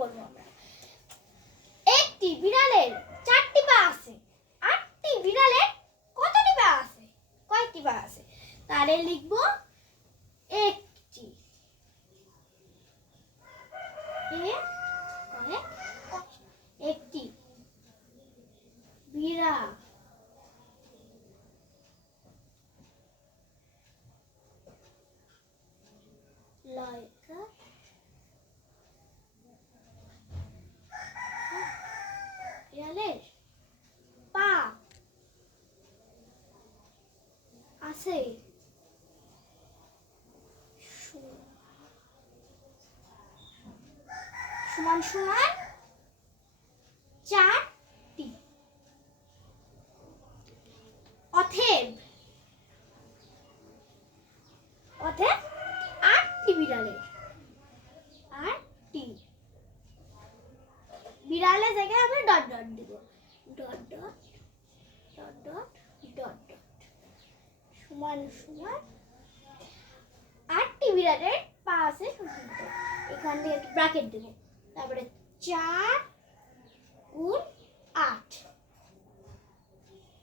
করবো আমরা। একটি বিড়ালের 4টি পা আছে, 8টি বিড়ালের কতটি পা আছে? কয়টি পা আছে? তাহলে লিখবো একটি। একটি বিড়াল বিড়ালের পা আছে সমান সমান 4টি। অতএব 8টি বিড়ালের, 8টি বিড়ালের জায়গায় আমরা ডট ডট দিব, dot dot dot dot dot dot সমান সমান 8টি বিড়ালের পা আছে, এখান থেকে একটা ব্র্যাকেট দেব, তারপরে 4 গুণ 8,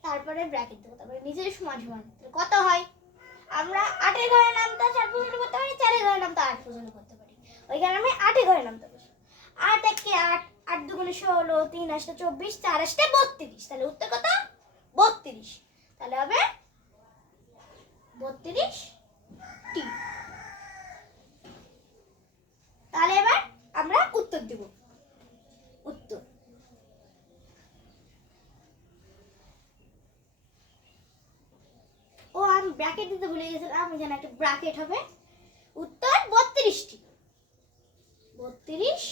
তারপরে ব্র্যাকেট দেবো, তারপরে নিচে সমান সমান কত হয়? আমরা 8 ঘরের নামটা 4 পর্যন্ত করতে পারি, 4 ঘরের নামটা 8 পর্যন্ত করতে পারি। ওইখানে আমি 8 ঘরের নামটা বসি। 8 একে 8, 8 দুগুণে 16, 3 8 24, 4 8 32। তাহলে উত্তর কত? 32। তাহলে হবে 32টি। তাহলে এবার আমরা উত্তর দেব। উত্তর আমি ব্র্যাকেট দিতে ভুলে গেছিলাম, এখানে একটা ব্র্যাকেট হবে। উত্তর 32টি। 32